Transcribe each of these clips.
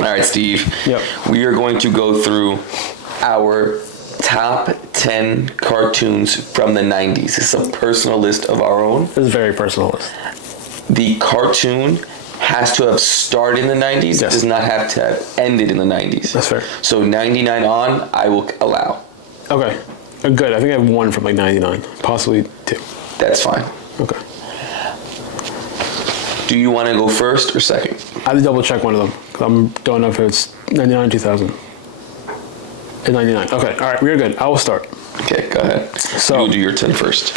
All right, Steve. Yep. We are going to go through our top 10 cartoons from the 90s. This is a personal list of our own. This is a very personal list. The cartoon has to have started in the 90s. Yes. It does not have to have ended in the 90s. That's fair. So 99 on, I will allow. Okay. Good. I think I have one from like 99. Possibly two. That's fine. Okay. Do you want to go first or second? I have to double check one of them. I don't know if it's 99 or 2000. It's 99. Okay. All right. We're good. I will start. Okay. Go ahead. So you'll do your 10 first.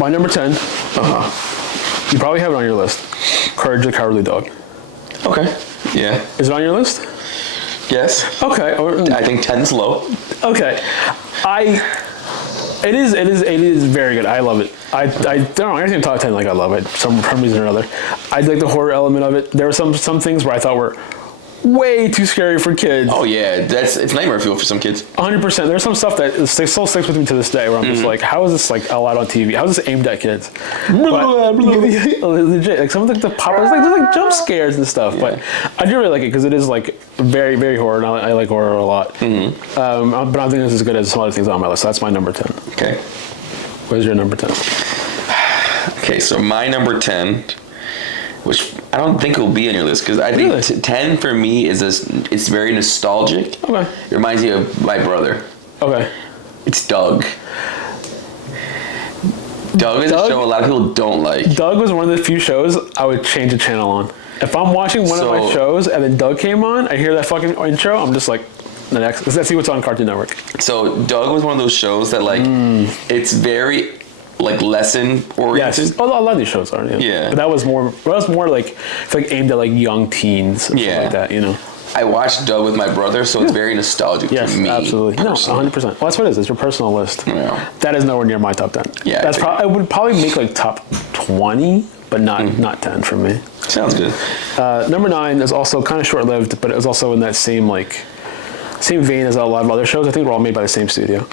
My number 10. You probably have it on your list. Courage the Cowardly Dog. Okay. Yeah. Is it on your list? Yes. Okay. I think 10's low. Okay. It is very good. I love it. I don't know, everything top 10, like I love it, for some reason or another. I like the horror element of it. There were some things where I thought were way too scary for kids. Oh yeah, it's nightmare fuel for some kids. 100%. There's some stuff that still sticks with me to this day where I'm just like, how is this like allowed on TV? How is this aimed at kids? Legit, like some of the poppers, like there's like jump scares and stuff. Yeah. But I do really like it because it is like very, very horror, and I like horror a lot. But I don't think it's as good as some other things on my list. So that's my number 10. Okay. Where's your number 10? Okay, so my number 10, which I don't think will be on your list because I think 10 for me it's very nostalgic. Okay. It reminds me of my brother. Okay. It's Doug. Doug is a show a lot of people don't like. Doug was one of the few shows I would change the channel on. If I'm watching one of my shows and then Doug came on, I hear that fucking intro, I'm just like, the next. Let's see what's on Cartoon Network. So Doug was one of those shows that like it's very like lesson oriented. Yes, a lot of these shows are. Yeah. But that was more like it's like aimed at like young teens. And stuff like that, you know. I watched Doug with my brother, so it's very nostalgic to me. Yes, absolutely. Personally. No, 100%. Well, that's what it is. It's your personal list. Yeah. That is nowhere near my top 10. Yeah. I would probably make like top 20, but not 10 for me. Sounds good. Number 9 is also kind of short-lived, but it was also in that same vein as a lot of other shows. I think we're all made by the same studio.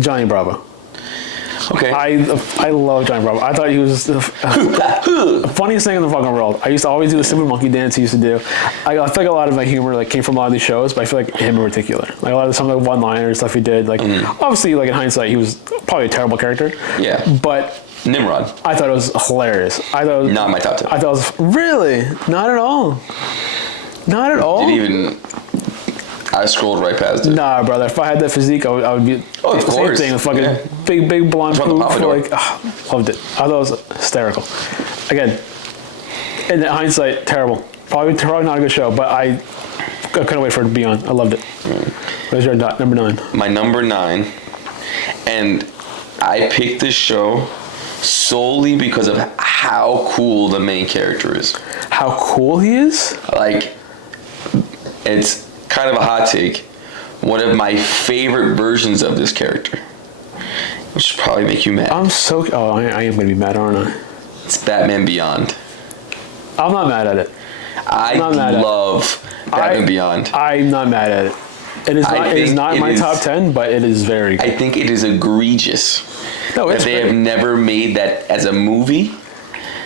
Johnny Bravo. Okay. I love Johnny Bravo. I thought he was the funniest thing in the fucking world. I used to always do the stupid monkey dance he used to do. I feel like a lot of my humor like came from a lot of these shows, but I feel like him in particular. Like a lot of some of the one-liners stuff he did. Like obviously, like in hindsight, he was probably a terrible character. Yeah. But Nimrod. I thought it was hilarious. I thought it was, not my top 10. I thought it was really not at all. Not at all. Didn't even. I scrolled right past it. Nah, brother. If I had that physique, I would be. Oh, of course. Same thing. Fucking big blonde poof. Like, loved it. I thought it was hysterical. Again, in hindsight, terrible. Probably not a good show, but I couldn't wait for it to be on. I loved it. Where's your number 9? My number 9, and I picked this show solely because of how cool the main character is. How cool he is? Like, it's kind of a hot take. One of my favorite versions of this character, which should probably make you mad. I am going to be mad, aren't I? It's Batman Beyond. I'm not mad at it. I love Batman Beyond. I'm not mad at it. It is not in my top 10, but it is very good. I think it is egregious that they have never made that as a movie.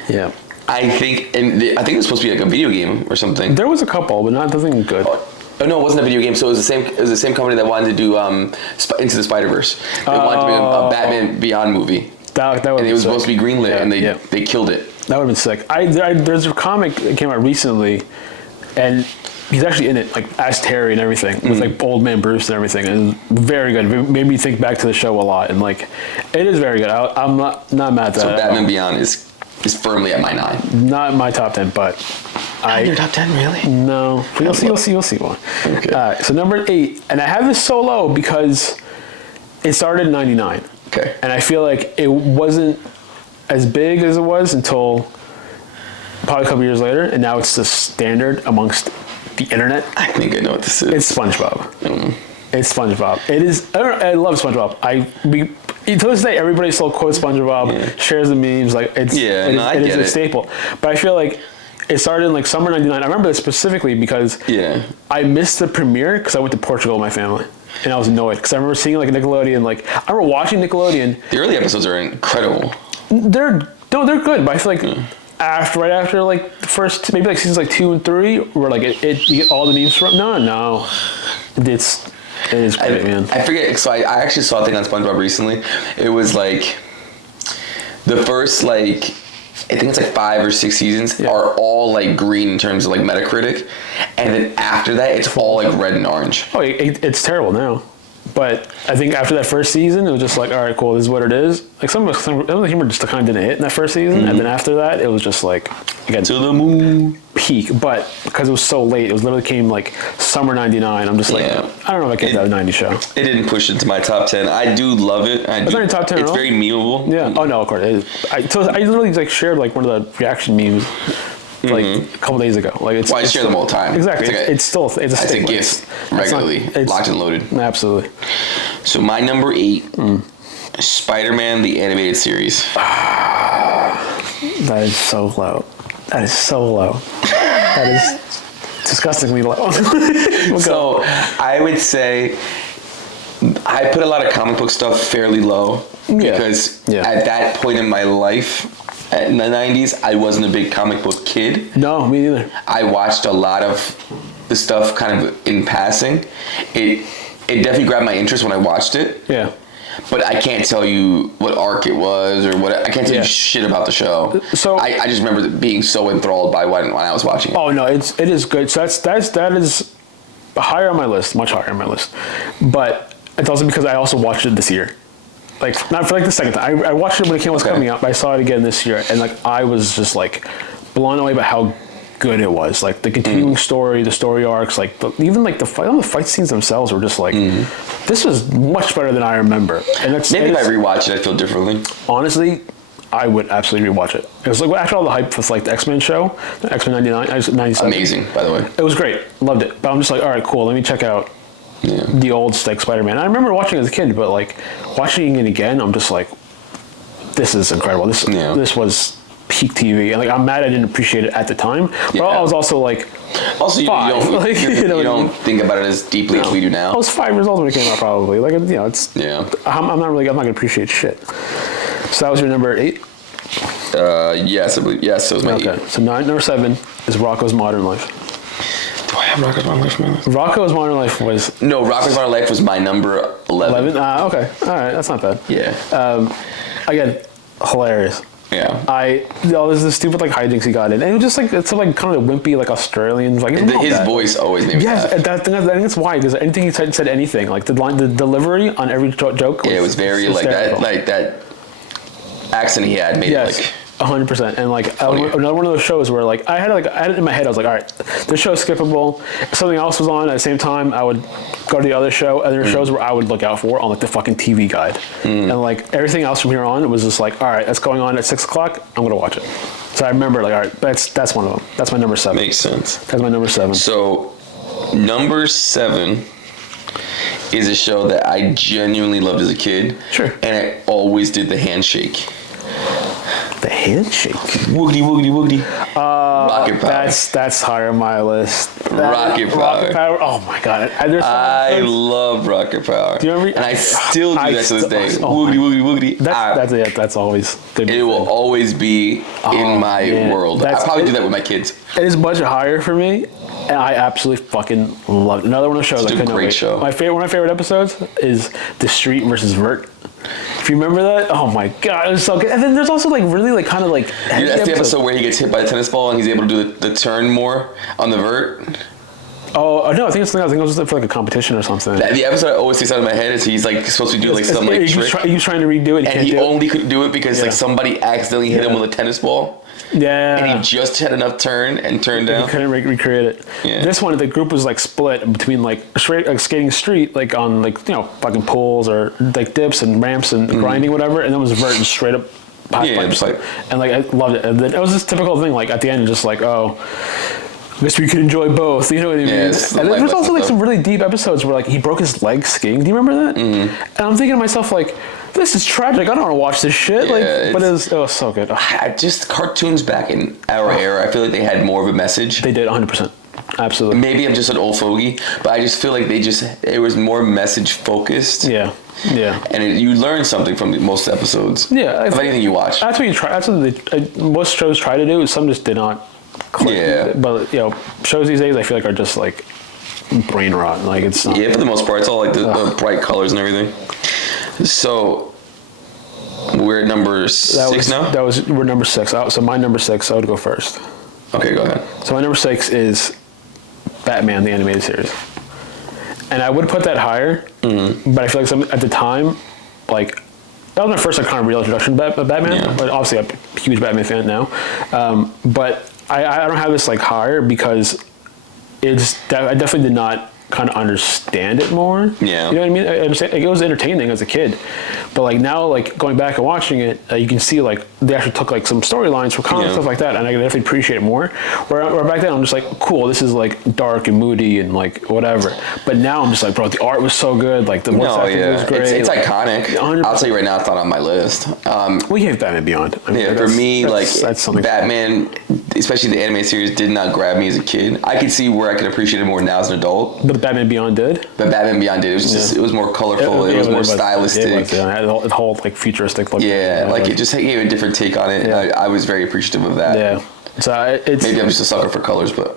Yeah. I think it's supposed to be like a video game or something. There was a couple, but nothing good. Oh no, it wasn't a video game. So it was the same company that wanted to do Into the Spider-Verse. They wanted to be a Batman Beyond movie. That and it was supposed to be greenlit, and they killed it. That would have been sick. There's a comic that came out recently, and he's actually in it, like as Terry and everything, with like Old Man Bruce and everything, and very good. It made me think back to the show a lot, and like it is very good. I'm not mad at that. So Batman Beyond is firmly at my 9. Not in my top 10, but your top 10 really? No, you'll see why. Okay. So number 8, and I have this so low because it started in '99. Okay. And I feel like it wasn't as big as it was until probably a couple years later, and now it's the standard amongst the internet. I think I know what this is. It's SpongeBob. It's SpongeBob. It is. I love SpongeBob. To this day, everybody still quotes SpongeBob, shares the memes. Like it is a staple. But I feel like it started in like summer '99. I remember this specifically because I missed the premiere because I went to Portugal with my family. And I was annoyed because I remember seeing like Nickelodeon. Like I remember watching Nickelodeon. The early episodes are incredible. They're good, but I feel like right after like the first, maybe like seasons like 2 and 3, where like you get all the memes from. No, it is great, man. I forget. So I actually saw a thing on SpongeBob recently. It was like the first like, I think it's like 5 or 6 seasons are all like green in terms of like Metacritic, and then after that it's all like red and orange. Oh, it's terrible now. But I think after that first season, it was just like, all right, cool, this is what it is. Like some of the humor just kind of didn't hit in that first season, and then after that, it was just like, again, to the moon peak. But because it was so late, it was literally came like summer '99. I'm just like, I don't know if I get that '90s show. It didn't push into my top 10. I do love it. It's not your top 10 It's at all? very memeable. Yeah. Oh no, of course. It is. I literally like shared like one of the reaction memes. Like a couple days ago, like it's. Well, I share them all the time. Exactly, it's a gift regularly, locked and loaded. Absolutely. So my number 8, Spider-Man the animated series. That is so low. That is so low. That is disgustingly low. So I would say I put a lot of comic book stuff fairly low because at that point in my life. In the 90s, I wasn't a big comic book kid. No, me neither. I watched a lot of the stuff kind of in passing. It definitely grabbed my interest when I watched it. Yeah. But I can't tell you what arc it was or what. I can't tell you shit about the show. So I just remember being so enthralled by when I was watching it. Oh no, it is good. So that is higher on my list, much higher on my list. But it's also because I also watched it this year. Like, not for like the second time. I watched it when it was coming out, but I saw it again this year, and like I was just like blown away by how good it was. Like the continuing story, the story arcs, like even like the fight scenes themselves were just like this was much better than I remember. And that's maybe if I rewatch it, I feel differently. Honestly, I would absolutely rewatch it. It was like after all the hype with like the X-Men show, the X-Men 97. Amazing, by the way. It was great, loved it. But I'm just like, all right, cool. Let me check out. The old like Spider-Man. I remember watching it as a kid, but like watching it again, I'm just like, this is incredible. This was peak TV, and like I'm mad I didn't appreciate it at the time. But I was also like, you don't think about it as deeply as we do now. I was 5 years old when it came out, probably. Like it's I'm not gonna appreciate shit. So that was your number 8. Yes, I believe. Yes, it was my 8. So number 7 is Rocko's Modern Life. Do I have Rocko's Modern Life on my list? Rocko's Modern Life was... No, Rocko's Modern Life was my number 11. 11? Okay. All right. That's not bad. Yeah. Again, hilarious. Yeah. There's this stupid like hijinks he got in. And it was just like, it's like kind of wimpy, like Australian. Like, his voice always made me laugh. I think that's why, because anything he said anything. Like the delivery on every joke was it was very hysterical. Like that accent he had made it like... 100%. And like another one of those shows where like I had it in my head. I was like, all right, this show's skippable. If something else was on at the same time, I would go to the other show. And there were shows where I would look out for on like the fucking TV guide. And like everything else from here on, it was just like, all right, that's going on at 6 o'clock. I'm gonna watch it. So I remember like, all right, that's one of them. That's my number 7. Makes sense. That's my number 7. So number 7 is a show that I genuinely loved as a kid. Sure. And I always did the handshake. The handshake. Woogity, woogity, woogity. Rocket Power. That's higher on my list. Rocket Power. Oh my god. I love Rocket Power. Do you remember? And I still do that to this day. Woogity, woogity, woogity. That's always good. It will always be in my world. I'll probably do that with my kids. It is much higher for me. And I absolutely fucking love it. Another one of the shows. It's a great show. One of my favorite episodes is The Street versus Vert. If you remember that, oh my god, it was so good. And then there's also like really like kind of like. That's the episode where he gets hit by the tennis ball and he's able to do the turn more on the vert. Oh no, I think it was for like a competition or something. The episode I always sticks out of my head is he's like supposed to do like some like trick. He's trying to redo it, and he only could do it because like somebody accidentally hit him with a tennis ball. Yeah. And he just had enough turn and turned down. He couldn't recreate it. Yeah. This one, the group was like split between like skating street, like on like, fucking pools or like dips and ramps and grinding, whatever. And then it was vert and straight up pipes. And like, I loved it. And then it was this typical thing, like at the end, just like, oh, I guess we could enjoy both. You know what I mean? Yeah, and then there's also like some really deep episodes where like he broke his leg skiing. Do you remember that? Mm-hmm. And I'm thinking to myself like, this is tragic. I don't want to watch this shit. But it was so good. Just cartoons back in our era, I feel like they had more of a message. They did 100%. Absolutely. Maybe I'm just an old fogey, but I just feel like it was more message focused. Yeah. Yeah. And you learn something from most episodes. Yeah. Of anything you watch. That's what you try. That's what most shows try to do. Some just did not click. Yeah. But, shows these days I feel like are just like brain rot. Like it's not. Yeah, for the most part. It's all like the bright colors and everything. So, we're at number 6 now? We're number 6. So my number 6, I would go first. Okay, go ahead. So my number 6 is Batman, the animated series. And I would put that higher, but I feel like at the time, like, that was my first kind of real introduction to Batman. Yeah. But obviously, I'm a huge Batman fan now. But I don't have this like higher because I definitely did not kind of understand it more. Yeah. You know what I mean? I understand, like, it was entertaining as a kid, but like now, like going back and watching it, you can see like they actually took like some storylines from comics, stuff like that, and I can definitely appreciate it more. Where back then I'm just like, cool, this is like dark and moody and like whatever. But now I'm just like, bro, the art was so good, like the voice acting was great. It's like, iconic. 100%. I'll tell you right now, it's not on my list. We have Batman Beyond. I mean, for me, that's something. Batman, especially the anime series, did not grab me as a kid. I could see where I could appreciate it more now as an adult. But Batman Beyond did. But Batman Beyond did. It was just, it was more colorful. It was more stylistic. It was, yeah. The whole like futuristic look. Yeah, like it just gave a different take on it. Yeah. I was very appreciative of that. Yeah. So maybe I'm just a sucker for colors, but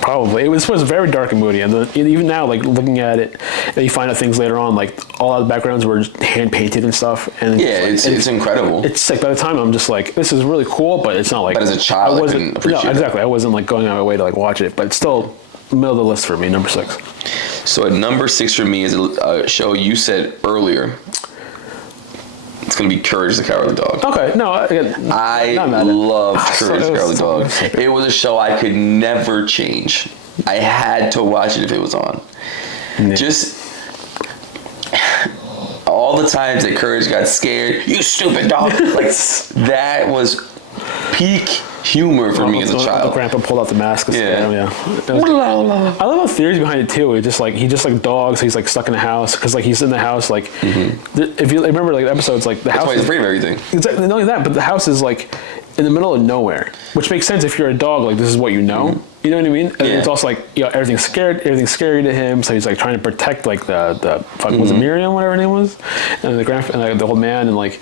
probably it was very dark and moody. And even now, like looking at it, you find out things later on, like all the backgrounds were just hand painted and stuff. And yeah, it's incredible. It's sick. By the time I'm just like, this is really cool, but it's not like. But as a child, I couldn't appreciate it. Exactly. I wasn't like going out of my way to like watch it, but it's still middle of the list for me, number 6. So at number 6 for me is a show you said earlier. It's going to be Courage the Cowardly Dog. Okay, no, I loved Courage the Cowardly Dog. It was a show I could never change. I had to watch it if it was on. Yeah. Just all the times that Courage got scared, you stupid dog. Like that was peak humor for me as a child. Grandpa pulled out the mask. Yeah. I love the theories behind it too. It's just like he just like dogs. He's like stuck in the house because like he's in the house. Like if you remember like episodes, like the house. That's why he's afraid of everything. Exactly. Not only that, but the house is like in the middle of nowhere, which makes sense if you're a dog. Like this is what you know. You know what I mean? And it's also like everything's scary to him. So he's like trying to protect like the was it Miriam, whatever her name was, and the old man, and like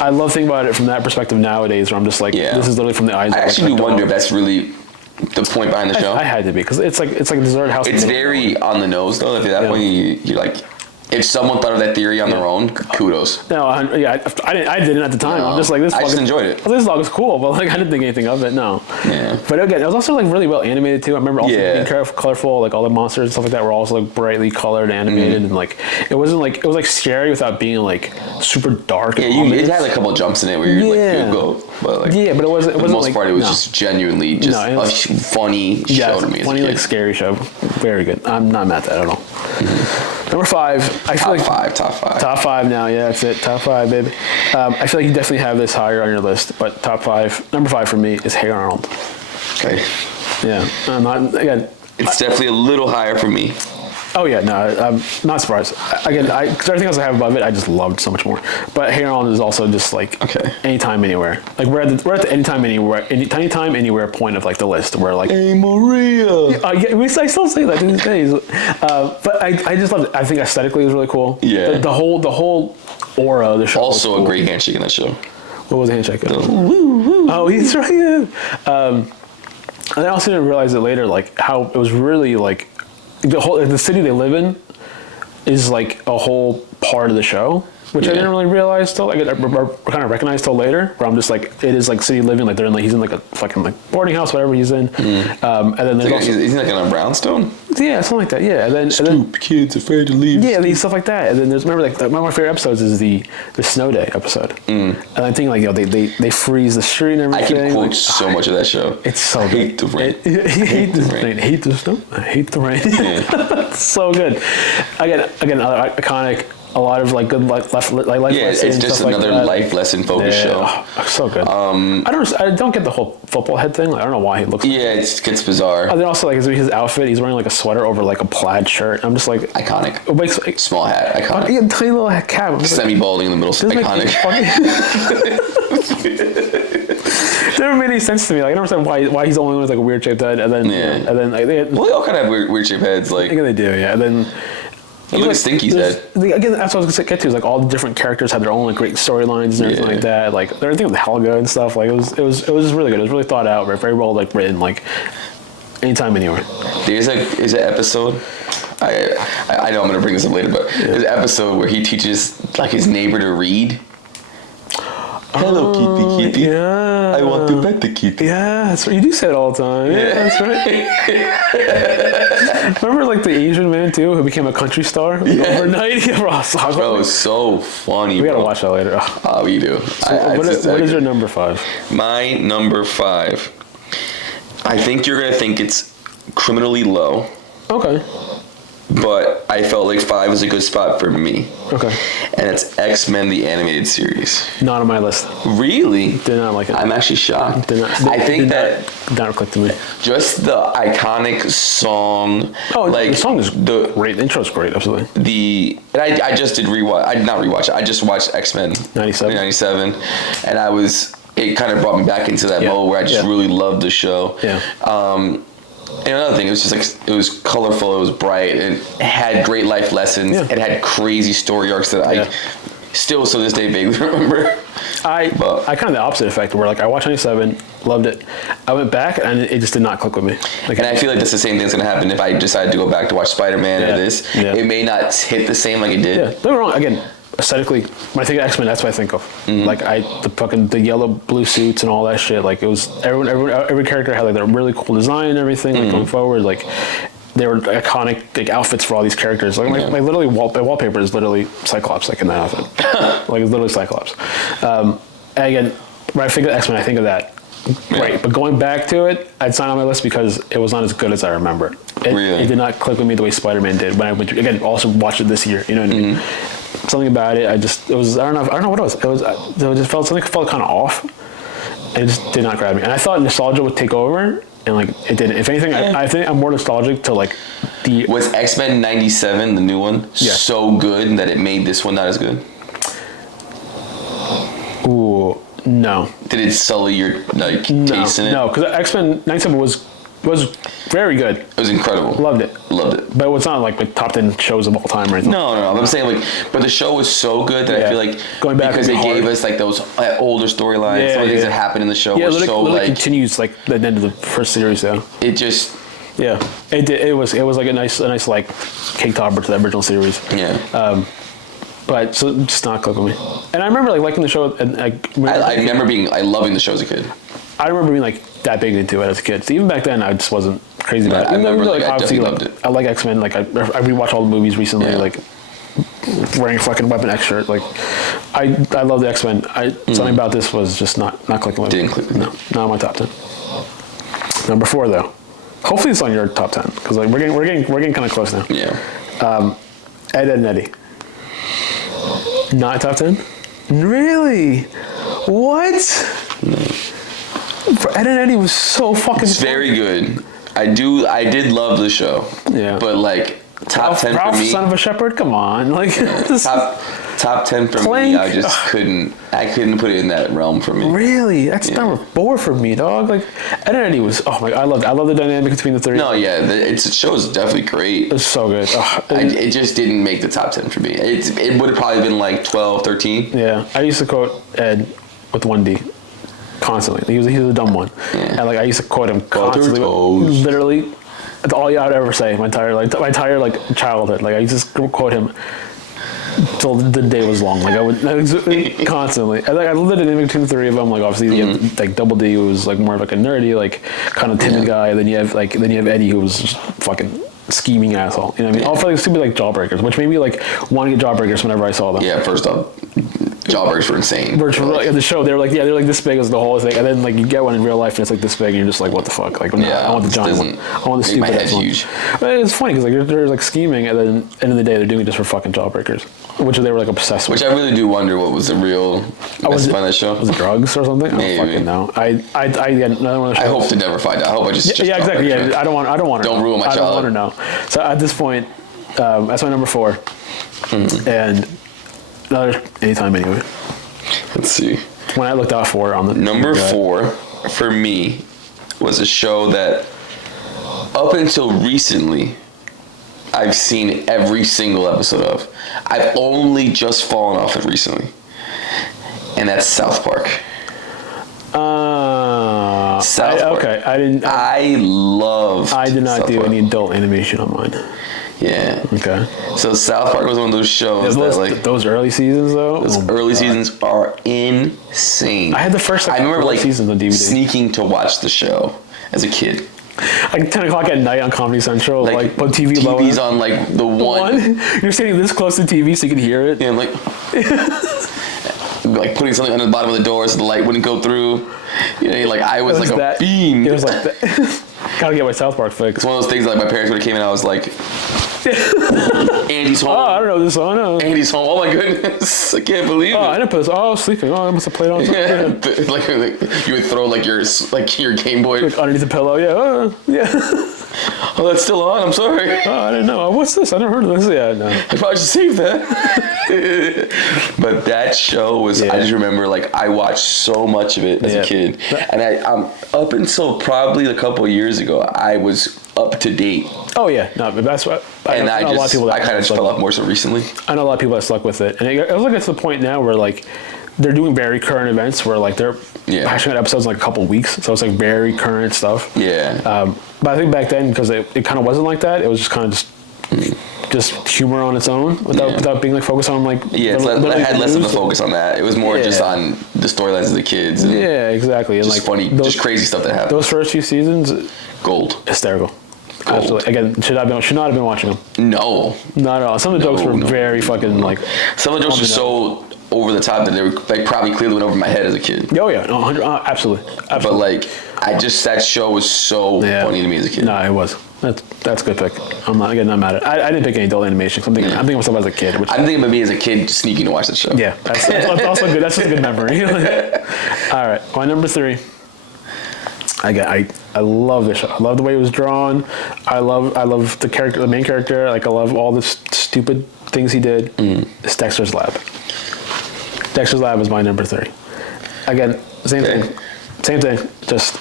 I love thinking about it from that perspective nowadays, where I'm just like, this is literally from the eyes. I actually do wonder if that's really the point behind the show. I had to be because it's like a deserted house. It's very on the nose though. At that point, you're like. If someone thought of that theory on their own, kudos. No, I didn't at the time. I'm just like this. I just enjoyed it. This dog is cool, but like I didn't think anything of it. No. Yeah. But again, it was also like really well animated too. I remember also being colorful. Like all the monsters and stuff like that were also like brightly colored, animated, and like it was like scary without being like super dark. Yeah, it had like a couple of jumps in it where you're like you go, but like but it wasn't. For the most part, it was just genuinely just a funny show to me. Funny like scary show. Very good. I'm not mad at that at all. Number 5, I feel top 5 now. Yeah, that's it. Top 5, baby. I feel like you definitely have this higher on your list, but number 5 for me is Hey Arnold. Okay. Yeah, I'm not again. It's definitely a little higher for me. Oh yeah, no, I'm not surprised. Again, because everything else I have above it, I just loved so much more. But Hey Arnold is also just like anytime, anywhere. Like we're at the anytime, anywhere point of like the list where like Hey Maria. I still say that these days. But I just loved it. I think aesthetically it was really cool. Yeah. The whole aura of the show. Also a great handshake in that show. What was the handshake? Oh, he's right. Yeah. And I also didn't realize it later, like how it was really like. The city they live in is like a whole part of the show, which I didn't really realize till I kind of recognized till later. Where I'm just like, it is like city living, like they're in like he's in like a fucking like boarding house, whatever he's in. And then there's also he's like on a brownstone. Yeah, something like that. Yeah, and then kids afraid to leave. Yeah, these stuff like that. And then there's remember like one of my favorite episodes is the snow day episode. And I think like they freeze the street and everything. I can quote so much of that show. It's so good. Hate the rain. Hate the rain. Hate the snow. I hate the rain. It's so good. Again, another iconic. a lot of like good life life yeah, lessons. it's just another life lesson focused show. Oh, so good. I don't get the whole football head thing. Like, I don't know why he looks. Yeah, it gets bizarre. And then also like his outfit, he's wearing like a sweater over like a plaid shirt. I'm just like iconic. It makes, like, small hat, iconic. Yeah, tiny little cap. Semi-balding in the middle, iconic. Never made any sense to me. Like, I don't understand why he's the only one with like a weird shaped head, and then like they all kind of have weird shaped heads. Like, I think they do, yeah. And then look at Stinky's head. Again, that's what I was going to get to. Is like all the different characters had their own like great storylines and everything like that. Like everything with Helga and stuff. Like it was just really good. It was really thought out, very well like written. Like anytime, anywhere. There's an episode. I know I'm gonna bring this up later, but there's an episode where he teaches like his neighbor to read. Hello, kitty. Yeah. I want to pet the kitty. Yeah, that's right. You do say it all the time. Yeah, that's right. Remember, like the Asian man too, who became a country star overnight. Bro, it's so funny. We gotta watch that later. Oh, we do. So what is your number 5? My number 5. I think you're gonna think it's criminally low. Okay. But I felt like 5 was a good spot for me. Okay. And it's X-Men the animated series. Not on my list. Really? Did not like it. I'm actually shocked. I think that did not click to me. Just the iconic song. Oh, like the song is great. The intro is great. Absolutely. I just did rewatch. I did not rewatch it. I just watched X-Men 97, and it kind of brought me back into that mode where I just really loved the show. Yeah. And another thing, it was just like, it was colorful, it was bright, and it had great life lessons. Yeah. It had crazy story arcs that I still to this day vaguely remember. I kind of the opposite effect where like I watched 97, loved it. I went back and it just did not click with me. Like, and I feel like that's the same thing that's going to happen if I decide to go back to watch Spider-Man or this. Yeah. It may not hit the same like it did. Yeah, don't get me wrong. Again, aesthetically, when I think of X-Men, that's what I think of. Mm-hmm. Like the yellow blue suits and all that shit. Like it was every character had like their really cool design and everything. Like going forward, like they were iconic like outfits for all these characters. Like my literally wallpaper is literally Cyclops like in that outfit. Like it's literally Cyclops. And again, when I think of X-Men, I think of that. Great, but going back to it, I'd sign on my list because it was not as good as I remember. It did not click with me the way Spider-Man did. When I went to, again, also watched it this year. You know what I mean? Something about it, I don't know what it was. It just felt kind of off. It just did not grab me, and I thought nostalgia would take over, and like it didn't. If anything, I think I'm more nostalgic to like the. Was X-Men 97 the new one so good that it made this one not as good? Ooh, no. Did it sully your taste in it? No, because X-Men 97 was very good. It was incredible. Loved it. But it's not like top 10 shows of all time or anything. No. I'm saying like, but the show was so good that I feel like going back because they gave us like those older storylines, some of the things that happened in the show were so like continues like the end of the first series though. It just it was like a nice like cake topper to the original series. Yeah. But so just not click with me. And I remember like liking the show and I remember loving the show as a kid. I remember being like that big into it as a kid. So even back then, I just wasn't crazy about it. I remember like obviously loved it. I like X-Men. Like I rewatched all the movies recently. Like wearing a fucking Weapon X shirt. Like I love the X-Men. Something about this was just not clicking with me. Didn't click. No, not on my top 10. Number 4 though. Hopefully it's on your top 10 because like we're getting kind of close now. Yeah. Ed and Eddie. Not top 10? Really? What? No. Ed and Eddie was so fucking. It's very good. I did love the show. Yeah. But like top 10 for me. Son of a Shepherd. Come on, like top 10 for me. I just couldn't put it in that realm for me. Really? That's number 4 for me, dog. Like Ed and Eddie was. Oh my God, I love the dynamic between the three. No, yeah, the show is definitely great. It's so good. It just didn't make the top 10 for me. It would have probably been like 12, 13. Yeah, I used to quote Ed with 1D. Constantly, he was a dumb one, and like I used to quote him constantly. Literally, that's all I'd ever say my entire childhood. Like I used to quote him till the day was long. Like I would constantly. And like I lived in between the three of them. Like obviously, you have, like Double D, who was like more of like a nerdy, like kind of timid guy. And then you have Eddie, who was just fucking scheming asshole. You know what I mean? All for like stupid like Jawbreakers, which made me like want to get Jawbreakers whenever I saw them. Yeah, first off, Jawbreakers were insane. Like, at the show, they were like, they're like this big as the whole thing, and then like you get one in real life and it's like this big, and you're just like, what the fuck? Like, I want the giant one. I want the stupid ass one. Huge. But it's funny because like they're like scheming, and then at the end of the day, they're doing it just for fucking Jawbreakers, which they were like obsessed with. Which I really do wonder what was the real message behind that show. Was it drugs or something? Maybe. I don't fucking know. I hope to never find out. I hope I just exactly. Yeah, I don't want to. Don't ruin my childhood. I don't want to know. So at this point, that's my number 4, and another Anytime Anywhere. Let's see. When I looked out for on the number 4 for me was a show that up until recently I've seen every single episode of. I've only just fallen off it recently, and that's South Park. South Park. Okay, I love. I did not do any adult animation on mine. Yeah. Okay. So South Park was one of those shows those early seasons though. Those early seasons are insane. I had the first. I remember seasons on DVD. Sneaking to watch the show as a kid. Like 10 o'clock at night on Comedy Central, like put TV low. TV's on like the one. You're standing this close to the TV so you can hear it. Yeah, like putting something on the bottom of the door so the light wouldn't go through. You know, like I was like a fiend. It was like that. Gotta get my South Park fix. It's one of those things like my parents would have came in and I was like, Andy's home. Oh, I don't know this song. No. Andy's home. Oh my goodness. I can't believe it. I didn't put this. Oh, I was sleeping. Oh, I must have played on something. Yeah. like you would throw like your Game Boy. Like underneath the pillow. Yeah. Yeah. Oh, that's still on. I'm sorry. Oh, I didn't know. Oh, what's this? I never heard of this. Yeah, no. I probably should save that. But that show was. I just remember like I watched so much of it as a kid, and up until probably a couple of years ago, I was up to date. Oh yeah, no, but that's what. I kind of just fell off more so recently. I know a lot of people that stuck with it, and it was like it's to the point now where like they're doing very current events where like they're patching out episodes in like a couple of weeks, so it's like very current stuff. Yeah. But I think back then because it kind of wasn't like that, it was just kind of just humor on its own without being like focused on like it had less of a focus on that. It was more just on the storylines of the kids. And exactly. And just like funny, just crazy stuff that happened. Those first few seasons, gold, hysterical. Gold. Absolutely. Again, should not have been watching them. No, not at all. Some of the jokes were very fucking like. Some of the jokes were so over the top that they probably clearly went over my head as a kid. Oh yeah, no, absolutely. But like, that show was so funny to me as a kid. No, it was. That's a good pick. I'm not mad at it. I didn't pick any adult animation. I'm thinking of myself as a kid. I'm thinking about me as a kid sneaking to watch that show. Yeah, that's also good. That's just a good memory. All right, my number 3. I love this show. I love the way it was drawn. I love the main character. Like I love all the stupid things he did. It's Dexter's Lab. Dexter's Lab is my number 3. Again, same thing. Just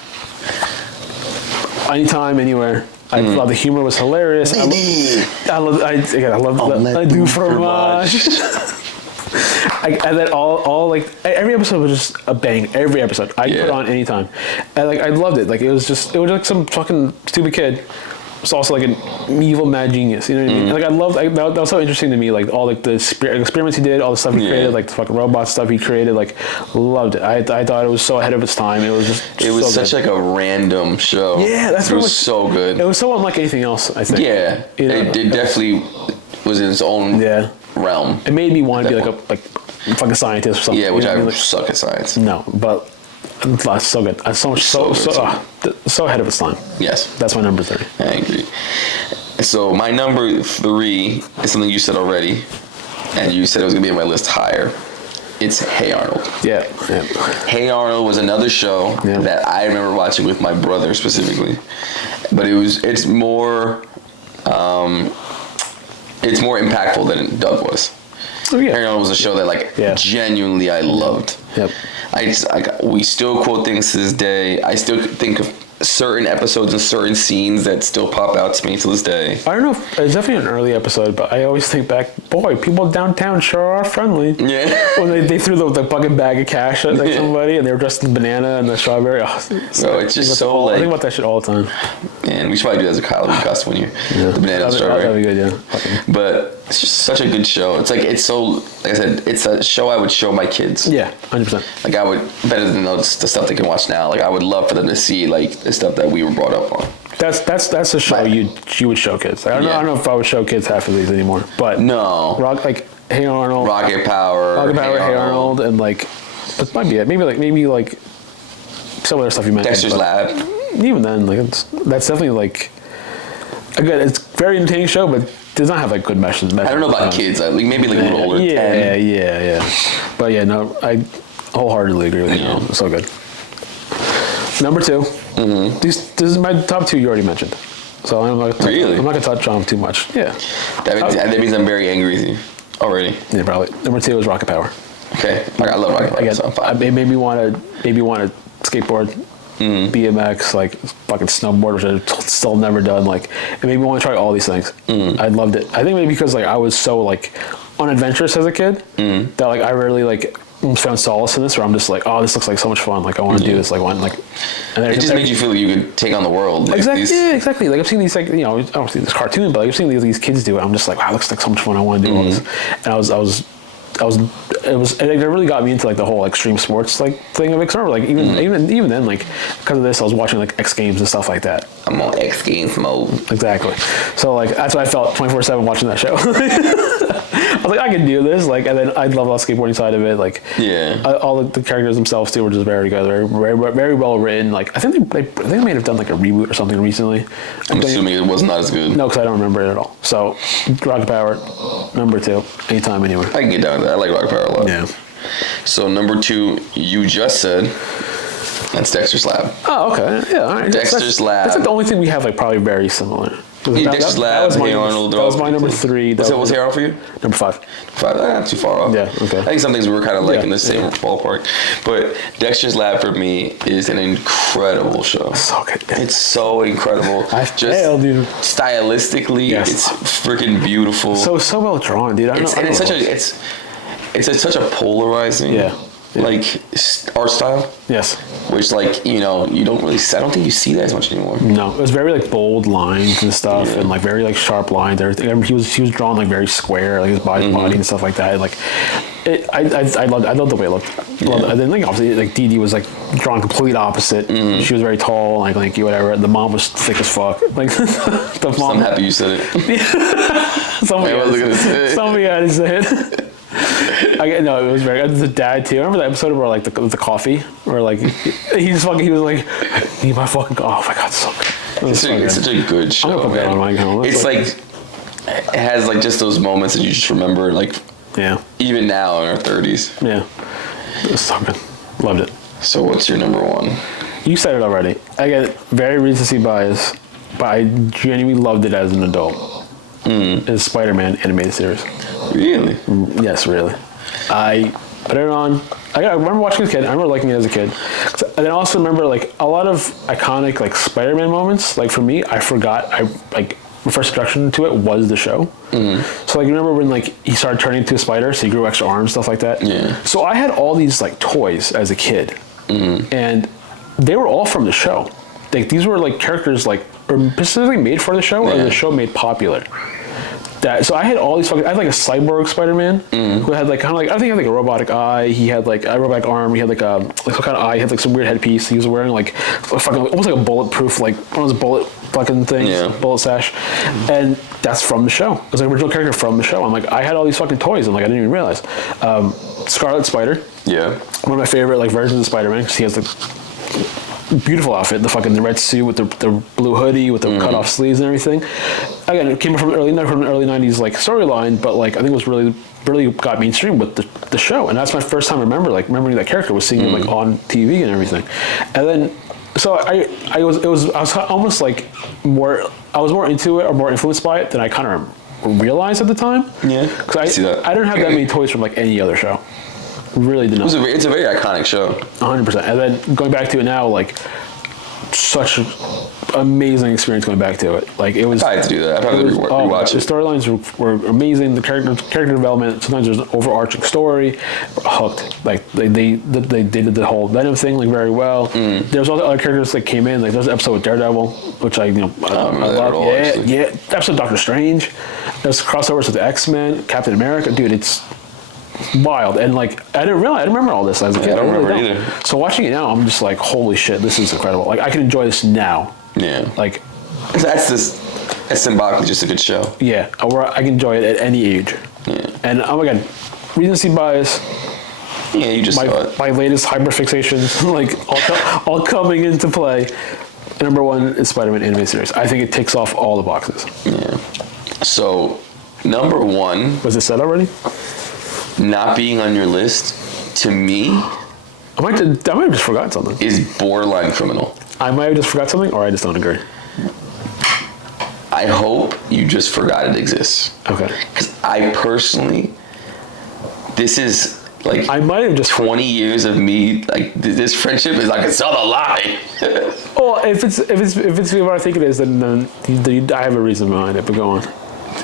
anytime, anywhere. I thought the humor was hilarious. I love du fromage. And then all like every episode was just a bang. Every episode I put on anytime, and like I loved it. Like it was like some fucking stupid kid. It's also like an evil mad genius. You know what I mean? Like I loved that was so interesting to me. Like all like the experiments he did, all the stuff he created, like the fucking robot stuff he created. Like loved it. I thought it was so ahead of its time. It was such like a random show. Yeah, it was so good. It was so unlike anything else. I think. Yeah, it definitely was in its own realm. It made me want to be like a fucking scientist or something. Yeah, which I suck at science. No, but it's so good. So ahead of its time. Yes. That's my number 3. I agree. So my number 3 is something you said already, and you said it was going to be on my list higher. It's Hey Arnold. Yeah. Hey Arnold was another show that I remember watching with my brother specifically. But it's more impactful than Doug was. Oh, yeah. Hey Arnold was a show that genuinely I loved. Yep. We still quote things to this day. I still think of certain episodes and certain scenes that still pop out to me to this day. I don't know if it's definitely an early episode, but I always think back, boy, people downtown sure are friendly. Yeah. When they threw the fucking bag of cash at somebody and they were dressed in banana and the strawberry. It's just so I think about that shit all the time. And we should probably do that as a Halloween costume one year. Yeah. The banana and strawberry. That'd be good, yeah. But it's just such a good show. It's like I said, it's a show I would show my kids. Yeah, 100%. Like I would, better than the stuff they can watch now. Like I would love for them to see like the stuff that we were brought up on. That's a show you would show kids. I don't know if I would show kids half of these anymore, but no, like Hey Arnold, Rocket Power, Hey Arnold, and like that might be it. Maybe like some other stuff you mentioned. Dexter's Lab. Even then, like that's definitely like again, it's a very entertaining show, but does not have like good messages. I don't know about kids. Like maybe like a little older. Yeah. But yeah, no, I wholeheartedly agree with you. Yeah. It's so good. Number 2. Mm-hmm. This is my top 2 you already mentioned. So I'm not gonna touch on them too much. Yeah. That means I'm very angry with you already. Yeah, probably. Number 2 is Rocket Power. Okay. I love Rocket Power. Again, so it made me want to skateboard, BMX, like fucking snowboard, which I've still never done. Like it made me want to try all these things. I loved it. I think maybe because like I was so like unadventurous as a kid that like I really like found solace in this, where I'm just like, oh, this looks like so much fun. Like I want to do this. Like and it just makes you feel like you could take on the world. Like exactly. Exactly. Like I've seen these like I don't see this cartoon, but like, I've seen these kids do it. I'm just like, wow, it looks like so much fun. I want to do all this. And it really got me into like the whole extreme sports like thing of it. Cause I remember like even then like because of this I was watching like X Games and stuff like that. I'm on X Games mode. Exactly. So like that's what I felt 24/7 watching that show. I was like, I can do this. Like, and then I love the skateboarding side of it. Like, all the characters themselves too were just very good, very well written. Like, I think they may have done like a reboot or something recently. I'm assuming it was not as good. No, because I don't remember it at all. So, Rocket Power, number 2, anytime, anywhere. I can get down with that. I like Rocket Power a lot. Yeah. So number 2, you just said. That's Dexter's Lab. Oh, okay. Yeah, all right. Dexter's Lab. That's like the only thing we have like probably very similar. Dexter's Lab, Hey Arnold. That was my number 3. What's Hey Arnold for you? Number 5. 5, not too far off. Yeah, okay. I think some things we were kind of like in the same ballpark. But Dexter's Lab for me is an incredible show. So good. It's so incredible. I failed you. Stylistically, it's freaking beautiful. So well drawn, dude. It's such a polarizing like art style. Yes. Which like, you don't really I don't think you see that as much anymore. No, it was very like bold lines and stuff and like very like sharp lines. Everything. He was drawn like very square, like his body and stuff like that. And, like I loved the way it looked. And then like obviously like Dee Dee was like drawn complete opposite. She was very tall, like lanky, whatever. The mom was thick as fuck. Like the mom. I'm happy you said it. Somebody had to say it. It was very good. The dad too. I remember that episode where like the coffee, where like he was like, need my fucking. Oh my god, so good. It's such a good show. I'm gonna put that on my account. It's like it has like just those moments that you just remember, like even now in our 30s. Yeah, it was so good. Loved it. So what's your number 1? You said it already. I get very recency bias, but I genuinely loved it as an adult. It's Spider-Man animated series. Really? Yes, really. I put it on. I remember watching it as a kid. I remember liking it as a kid. And then I also remember like a lot of iconic like Spider-Man moments. Like for me, I forgot. My first introduction to it was the show. So like remember when like he started turning into a spider, so he grew extra arms, stuff like that. Yeah. So I had all these like toys as a kid, and they were all from the show. Like these were like characters like or specifically made for the show, or the show made popular. So I had all these I had like a cyborg Spider-Man who had like kind of like I think he had like a robotic eye. He had like a robotic arm. He had like some kind of eye. He had like some weird headpiece. He was wearing like a fucking almost like a bulletproof like one of those bullet fucking things, bullet sash, and that's from the show. It was like an original character from the show. I'm like I had all these fucking toys. I'm like I didn't even realize. Scarlet Spider. Yeah. One of my favorite like versions of Spider-Man because he has like beautiful outfit, the red suit with the blue hoodie with the cut off sleeves and everything. Again, it came from the early 90s like storyline, but like I think it was really got mainstream with the show, and that's my first time remembering that character was seeing him like on TV and everything. And then so I was almost like more into it or more influenced by it than I kind of realized at the time. Yeah, because I don't have that many toys from like any other show. Really did not. It's a very iconic show. 100%. And then going back to it now, like such an amazing experience going back to it. Like it was. I had to do that. I'd probably rewatch it. The storylines were amazing. The character development. Sometimes there's an overarching story. Hooked. Like they did the whole Venom thing like very well. There's all the other characters that came in. Like there's an episode with Daredevil, which I love. Yeah. Episode of Doctor Strange. There's crossovers with the X-Men, Captain America. Dude, it's wild. And like I didn't remember all this as a kid. I don't remember either. So watching it now, I'm just like, holy shit, this is incredible. Like I can enjoy this now. Yeah. Like That's symbolically just a good show. Yeah, I can enjoy it at any age. Yeah. And again, recency bias. Yeah, you just saw it. My latest hyperfixations, like all coming into play. Number one is Spider-Man animated series. I think it ticks off all the boxes. Yeah. So, number one. Was it said already? Not being on your list, to me. I might have just forgotten something. Is borderline criminal. I might have just forgot something, or I just don't agree. I hope you just forgot it exists. Okay. Because I personally, this is like I might have just 20 years of me. Like this friendship is like it's not a lie. Well, if it's what I think it is, then I have a reason behind it. But go on.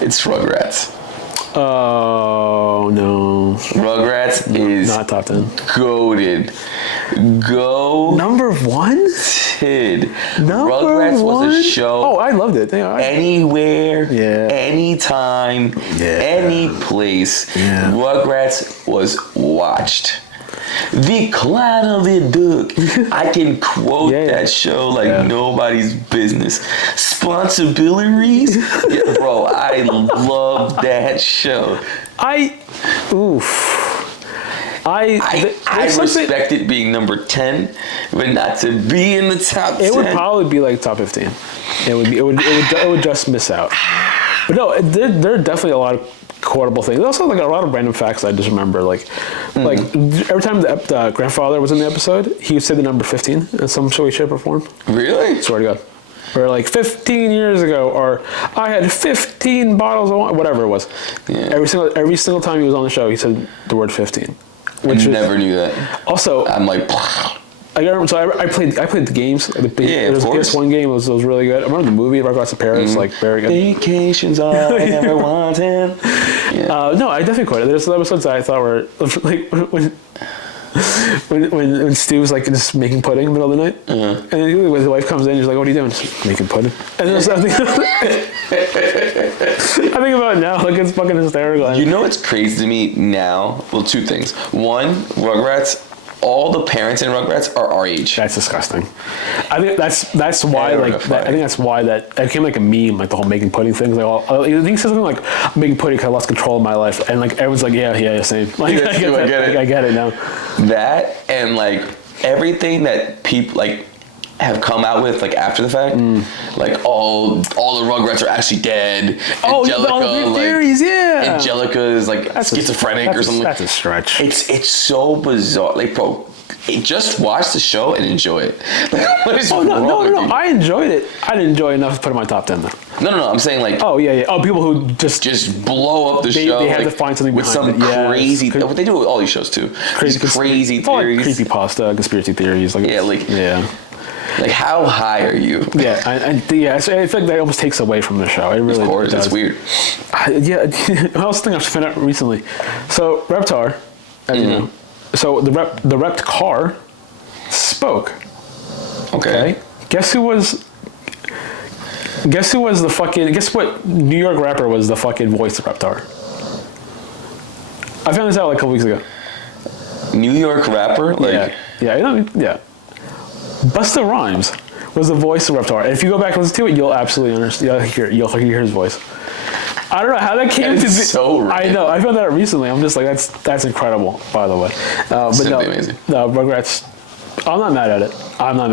It's Rugrats. Oh no. Rugrats is not top 10. Goated. Go number one. Rugrats was a show. Oh, I loved it. Anywhere, yeah. anytime, yeah. any place. Yeah. Rugrats was watched. The Clan of the Duck. I can quote that show like nobody's business. Sponsibilities? Yeah, bro, I love that show. I respect it being number 10, but not to be in the top 10. It would probably be like top 15. It would just miss out. But no, there are definitely a lot of quotable things. There's also like a lot of random facts I just remember. Like every time the grandfather was in the episode, he would say the number 15 in some way, shape, or form. Really? Swear to God. Or like 15 years ago, or I had 15 bottles of wine, whatever it was. Yeah. Every single time he was on the show, he said the word 15. I never knew that. Also, I'm like, I remember. So I played the games. Of course. PS1 game was really good. I remember the movie Rugrats to Paris, like very good. Vacations all I ever wanted. Yeah. No, I definitely quit it. There's some episodes that I thought were like when Stu was like just making pudding in the middle of the night, and then when his wife comes in, he's like, "What are you doing?" Just making pudding. And I think about it now, like it's fucking hysterical. You know what's crazy to me now? Well, two things. One, Rugrats. All the parents in Rugrats are our age. That's disgusting. I think that's why I think that's why that became like a meme, like the whole making pudding thing. Like I think it's something like making pudding because I lost control of my life, and like everyone's like yeah same. Like I get it now. That and like everything that people like have come out with like after the fact, like all the Rugrats are actually dead. Angelica, all the theories, Angelica is like schizophrenic or something. That's a stretch. It's so bizarre. Like, bro, just watch the show and enjoy it. Like, what is wrong with you? I enjoyed it. I didn't enjoy it enough to put it in my top 10 though. No. I'm saying like. Oh yeah. Oh, people who just blow up the show. They had to find something with some crazy. What they do with all these shows too. Crazy theories. Like creepypasta, conspiracy theories. Like how high are you? I feel like that almost takes away from the show. It really of course, does. It's weird. I also think I've found out recently. So Reptar, as you know, so the Rept car spoke. Okay. Guess what New York rapper was the fucking voice of Reptar? I found this out like a couple weeks ago. New York rapper? Like yeah. Busta Rhymes was the voice of Reptar. And if you go back and listen to it, you'll absolutely understand. You'll hear his voice. I don't know how that came to be. So random. I know. I found that out recently. I'm just like, that's incredible, by the way. Simply amazing. No, Rugrats, I'm not mad at it. I love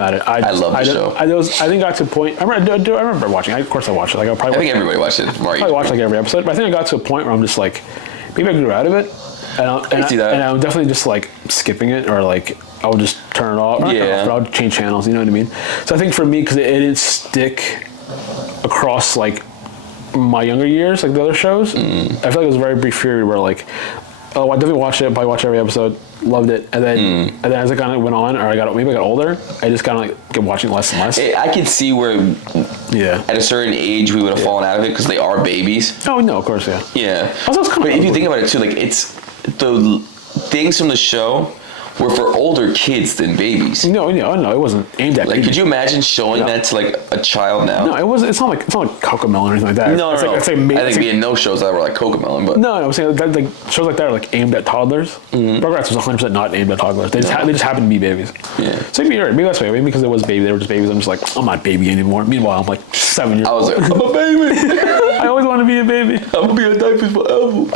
the show. I think I got to a point. I remember watching. Of course I watched it. Like I think everybody watched it. I watched like every episode. But I think I got to a point where I'm just like, maybe I grew out of it. And I'm definitely just like skipping it, or like I'll just turn it off. But I'll change channels. You know what I mean? So I think for me, because it didn't stick across like my younger years, like the other shows, I feel like it was a very brief period where like, I definitely watched it. Probably watched every episode, loved it, and then as it kind of went on, or I got older, I just kind of like kept watching less and less. I could see where, at a certain age, we would have fallen out of it because they are babies. Oh no, of course, yeah. Also, it's kind of. But if you think about it too, like it's the things from the show were for older kids than babies. No, it wasn't aimed at. Like, babies. could you imagine showing that to like a child now? No, it was. It's not like Cocomelon or anything like that. No. I think we had no shows that were like Cocomelon, but no, I'm saying that, like shows like that are like aimed at toddlers. Rugrats was 100% not aimed at toddlers. They just happened to be babies. Yeah. So maybe you're right. Maybe that's why. Maybe because it was baby, they were just babies. I'm just like, I'm not baby anymore. Meanwhile, I'm like 7 years old. I was like, I'm a baby. I always want to be a baby. I'm gonna be in diapers forever.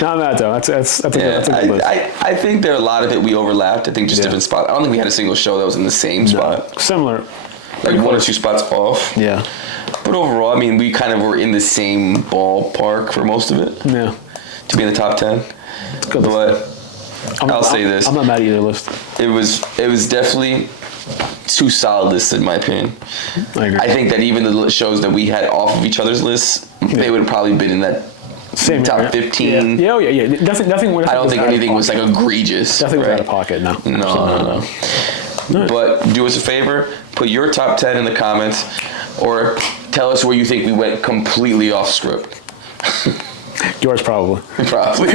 No, I'm not though. That's a good list. I think there are a lot of it we overlapped. I think just different spots. I don't think we had a single show that was in the same spot. Similar. Like one or two spots off. Yeah. But overall, I mean, we kind of were in the same ballpark for most of it. Yeah. To be in the top 10. But I'll say this. I'm not mad at either list. It was definitely two solid lists in my opinion. I agree. I think that even the shows that we had off of each other's lists, they would have probably been in that same top 15. Yeah. Nothing. I don't think anything was like egregious. Nothing was out of pocket. No. No. But do us a favor, put your top 10 in the comments, or tell us where you think we went completely off script. Yours probably. Probably.